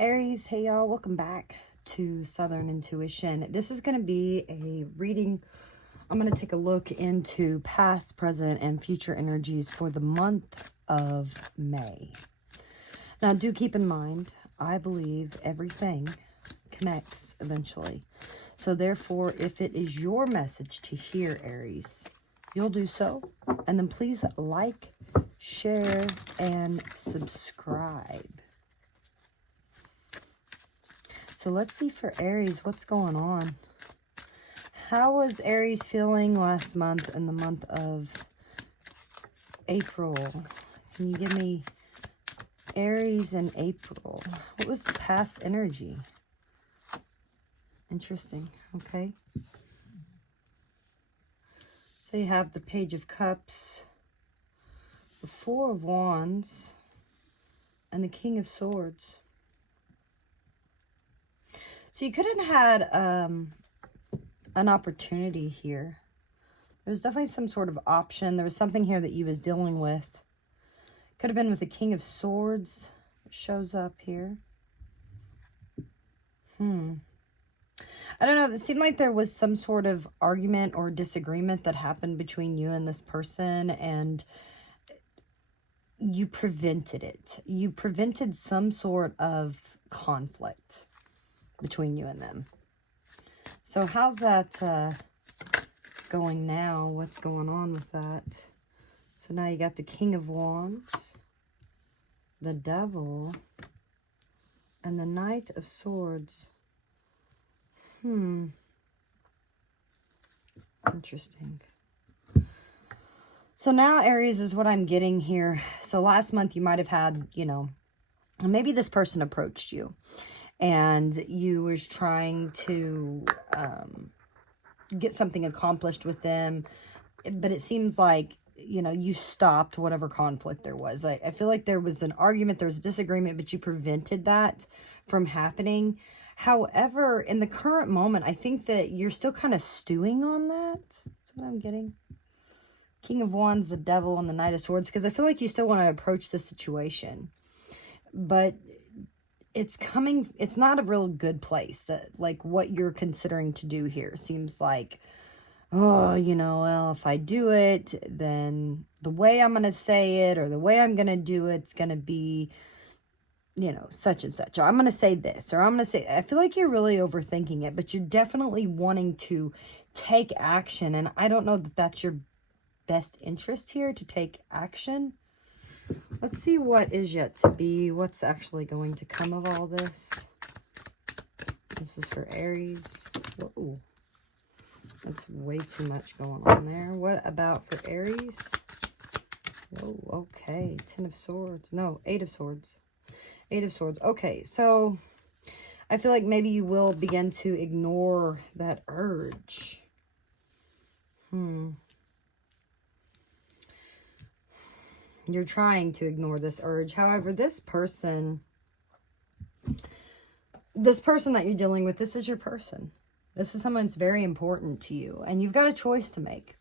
Aries, hey y'all, welcome back to Southern Intuition. This is going to be a reading. I'm going to take a look into past, present, and future energies for the month of May. Now, do keep in mind, I believe everything connects eventually. So therefore, if it is your message to hear, Aries, you'll do so. And then please like, share, and subscribe. So let's see for Aries, what's going on? How was Aries feeling last month in the month of April? Can you give me Aries in April? What was the past energy? Interesting. Okay. So you have the Page of Cups, the Four of Wands, and the King of Swords. So you could have had an opportunity here. There was definitely some sort of option. There was something here that you was dealing with. Could have been with the King of Swords. It shows up here. I don't know. It seemed like there was some sort of argument or disagreement that happened between you and this person, and you prevented it. You prevented some sort of conflict between you and them. So how's that going now? What's going on with that? So now you got the King of Wands, the Devil, and the Knight of Swords. Interesting. So now, Aries, is what I'm getting here. So last month you might have had, maybe this person approached you and you was trying to get something accomplished with them, but it seems like, you stopped whatever conflict there was. I feel like there was an argument, there was a disagreement, but you prevented that from happening. However, in the current moment, I think that you're still kind of stewing on that. That's what I'm getting. King of Wands, the Devil, and the Knight of Swords, because I feel like you still want to approach the situation, but it's not a real good place. That, like, what you're considering to do here seems like, oh, well, if I do it, then the way I'm going to say it or the way I'm going to do it's going to be, such and such. Or I'm going to say this, or I'm going to say, I feel like you're really overthinking it, but you're definitely wanting to take action. And I don't know that that's your best interest here, to take action. Let's see what is yet to be. What's actually going to come of all this? This is for Aries. Whoa. That's way too much going on there. What about for Aries? Whoa, okay. 10 of Swords. No, 8 of Swords. 8 of Swords. Okay, so I feel like maybe you will begin to ignore that urge. You're trying to ignore this urge. However, this person that you're dealing with, this is your person. This is someone that's very important to you, and you've got a choice to make.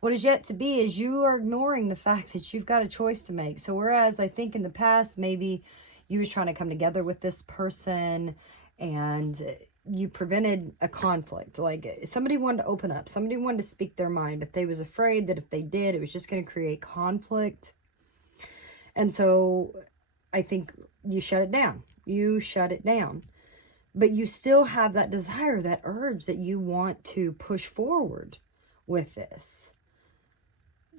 What is yet to be is you are ignoring the fact that you've got a choice to make. So whereas I think in the past, maybe you was trying to come together with this person and you prevented a conflict. Like, somebody wanted to open up, somebody wanted to speak their mind, but they was afraid that if they did, it was just going to create conflict. And so I think you shut it down. You shut it down. But you still have that desire, that urge that you want to push forward with this.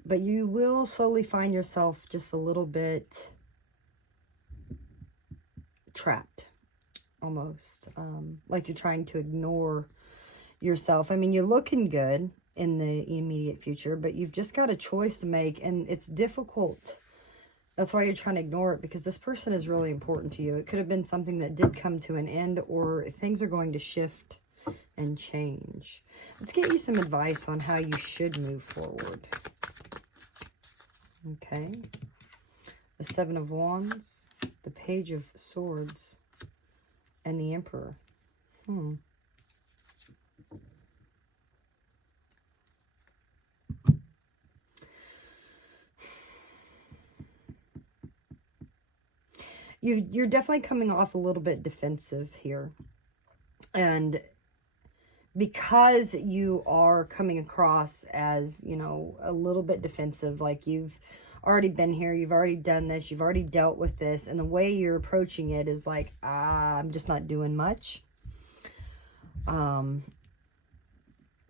But you will slowly find yourself just a little bit trapped, almost. Like you're trying to ignore yourself. I mean, you're looking good in the immediate future, but you've just got a choice to make, and it's difficult. That's why you're trying to ignore it, because this person is really important to you. It could have been something that did come to an end, or things are going to shift and change. Let's get you some advice on how you should move forward. Okay. The 7 of Wands, the Page of Swords, and the Emperor. you're definitely coming off a little bit defensive here. And because you are coming across as, you know, a little bit defensive, like you've already been here, you've already done this, you've already dealt with this, and the way you're approaching it is like, I'm just not doing much.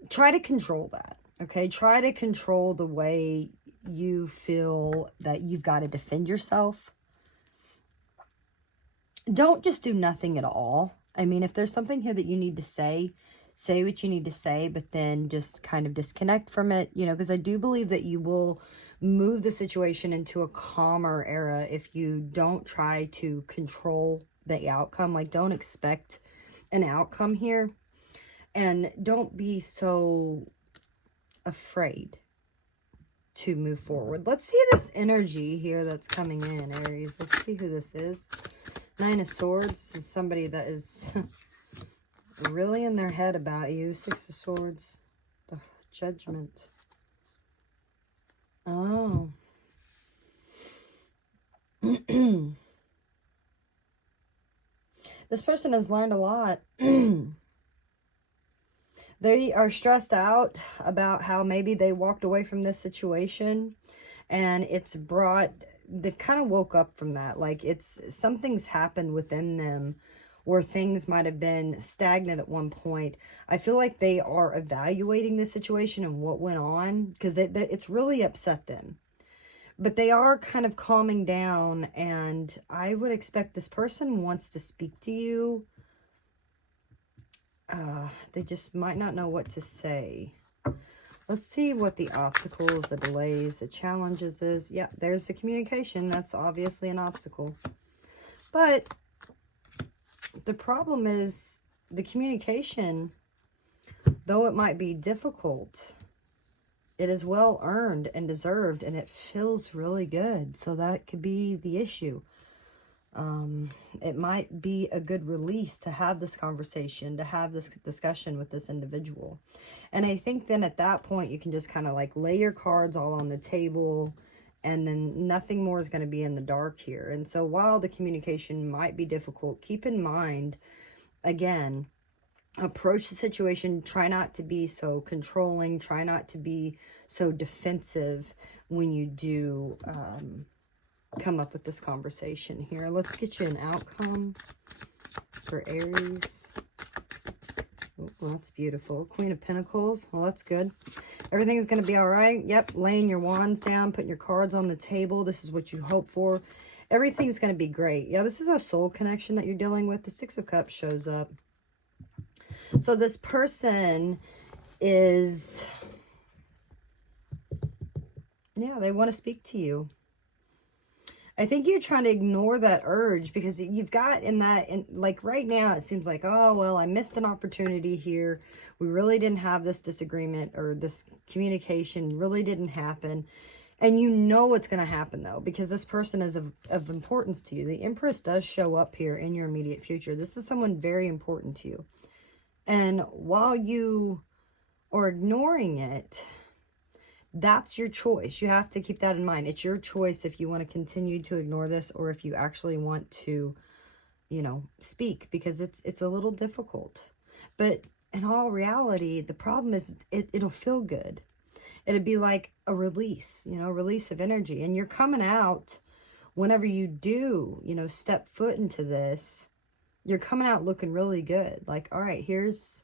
Try to control that, okay? Try to control the way you feel that you've got to defend yourself. Don't just do nothing at all. I mean, if there's something here that you need to say what you need to say, but then just kind of disconnect from it, you know, because I do believe that you will move the situation into a calmer era if you don't try to control the outcome. Like, don't expect an outcome here, and don't be so afraid to move forward. Let's see this energy here that's coming in, Aries. Let's see who this is. Nine of Swords. This is somebody that is really in their head about you. Six of Swords. The Judgment. Oh. This person has learned a lot. They are stressed out about how maybe they walked away from this situation, and it's brought, they've kind of woke up from that. Like, it's, something's happened within them where things might have been stagnant at one point. I feel like they are evaluating the situation and what went on, because it's really upset them. But they are kind of calming down, and I would expect this person wants to speak to you. They just might not know what to say. Let's see what the obstacles, the delays, the challenges is. Yeah, there's the communication. That's obviously an obstacle. But the problem is the communication, though it might be difficult, it is well earned and deserved, and it feels really good. So that could be the issue. It might be a good release to have this conversation, to have this discussion with this individual. And I think then at that point, you can just kind of like lay your cards all on the table, and then nothing more is going to be in the dark here. And so while the communication might be difficult, keep in mind, again, approach the situation. Try not to be so controlling. Try not to be so defensive when you do come up with this conversation here. Let's get you an outcome for Aries. Oh, well, that's beautiful. Queen of Pentacles. Well, that's good. Everything's going to be all right. Yep. Laying your wands down, putting your cards on the table. This is what you hope for. Everything's going to be great. Yeah, this is a soul connection that you're dealing with. The Six of Cups shows up. So this person is, yeah, they want to speak to you. I think you're trying to ignore that urge, because you've got in that, like right now, it seems like, oh, well, I missed an opportunity here. We really didn't have this disagreement, or this communication really didn't happen. And you know what's going to happen, though, because this person is of importance to you. The Empress does show up here in your immediate future. This is someone very important to you. And while you are ignoring it, that's your choice. You have to keep that in mind. It's your choice if you want to continue to ignore this, or if you actually want to, you know, speak, because it's a little difficult. But in all reality, the problem is it'll feel good. It'd be like a release, you know, release of energy. And you're coming out, whenever you do, you know, step foot into this, you're coming out looking really good. Like, all right, here's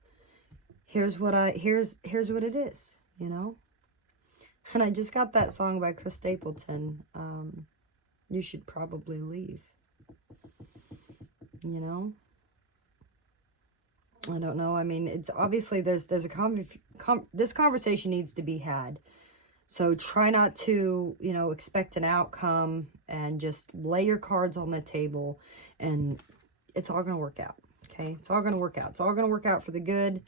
what it is, you know? And I just got that song by Chris Stapleton. You should probably leave. You know? I don't know. I mean, it's obviously there's a this conversation needs to be had. So try not to, you know, expect an outcome, and just lay your cards on the table, and it's all going to work out. Okay? It's all going to work out. It's all going to work out for the good.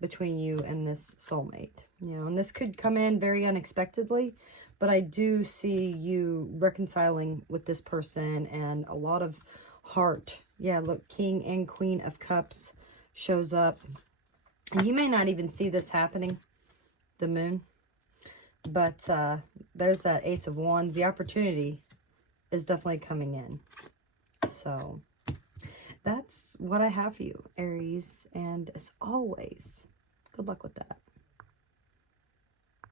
Between you and this soulmate, you know, and this could come in very unexpectedly, but I do see you reconciling with this person, and a lot of heart. Yeah, look, King and Queen of Cups shows up, and you may not even see this happening, the Moon, but there's that Ace of Wands. The opportunity is definitely coming in. So that's what I have for you, Aries. And as always, good luck with that.